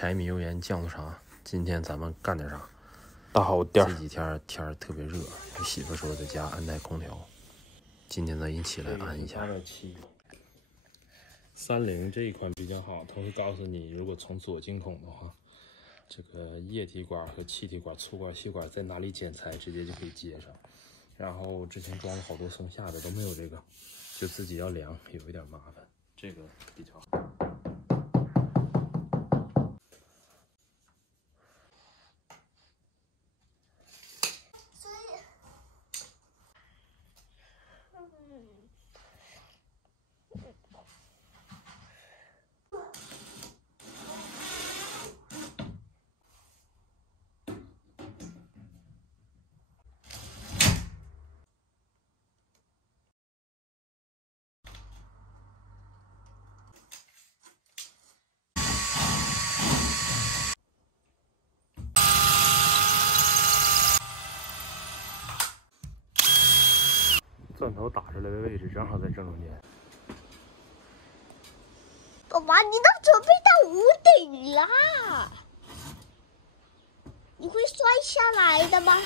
柴米油盐酱醋茶，今天咱们干点啥？大好店儿。这几天天儿特别热，我媳妇说在家安台空调，今天咱一起来安一下。8.7，30这一款比较好，它会告诉你，如果从左进孔的话，这个液体管和气体管、粗管、细管在哪里剪裁，直接就可以接上。然后之前装了好多松下的都没有这个，就自己要量，有一点麻烦。这个比较好。钻头打出来的位置正好在正中间。爸爸，你都准备到屋顶啦，你会摔下来的吗？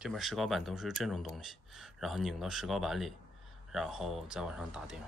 这边石膏板都是这种东西，然后拧到石膏板里，然后再往上打钉。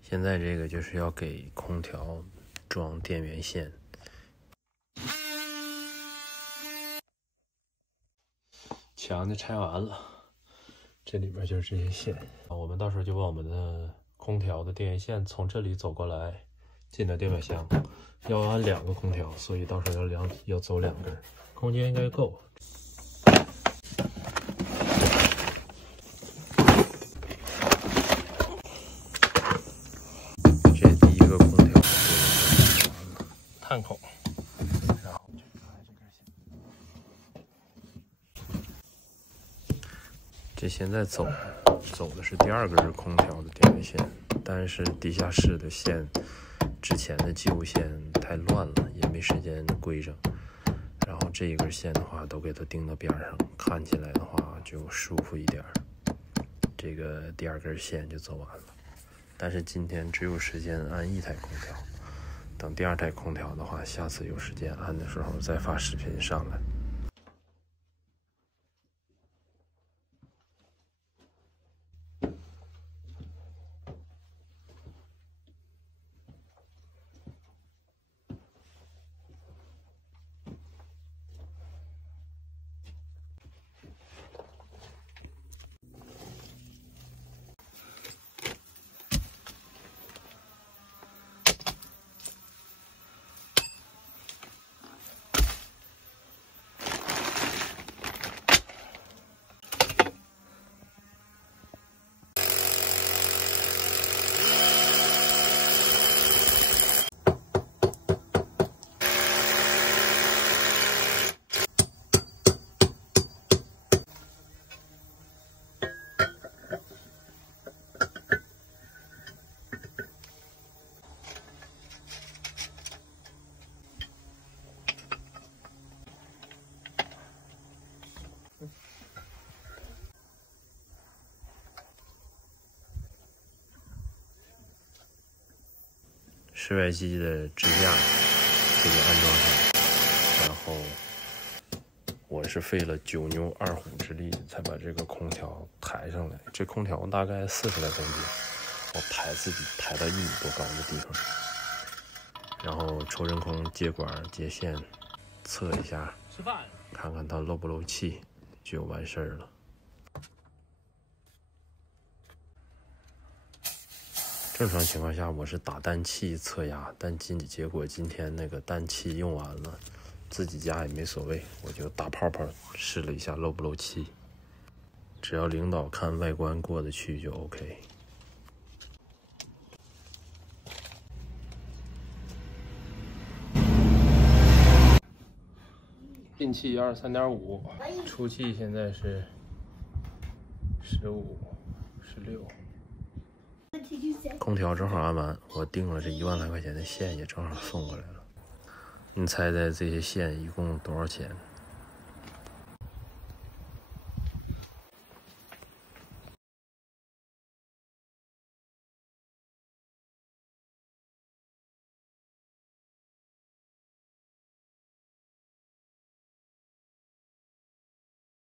现在这个就是要给空调装电源线，墙就拆完了，这里边就是这些线。我们到时候就把我们的空调的电源线从这里走过来，进到电表箱。要安2个空调，所以到时候要走2根，空间应该够。这第一个空调探孔，然后就拿这根线。这现在走的是第2根空调的电源线，但是地下室的线之前的旧线太乱了，也没时间规整。然后这一根线的话，都给它钉到边上，看起来的话就舒服一点。这个第2根线就走完了，但是今天只有时间安1台空调，等第2台空调的话，下次有时间安的时候再发视频上来。室外机的支架就给安装上，然后我是费了9牛2虎之力才把这个空调抬上来。这空调大概40来公斤，我抬自己抬到1米多高的地方，然后抽真空接管接线测一下，吃饭，看看它漏不漏气，就完事儿了。正常情况下我是打氮气测压，但结果今天那个氮气用完了，自己家也没所谓，我就打泡泡试了一下漏不漏气，只要领导看外观过得去就 OK。进气23.5，出气现在是15、16。空调正好安完，我订了这1万来块钱的线也正好送过来了。你猜猜这些线一共多少钱？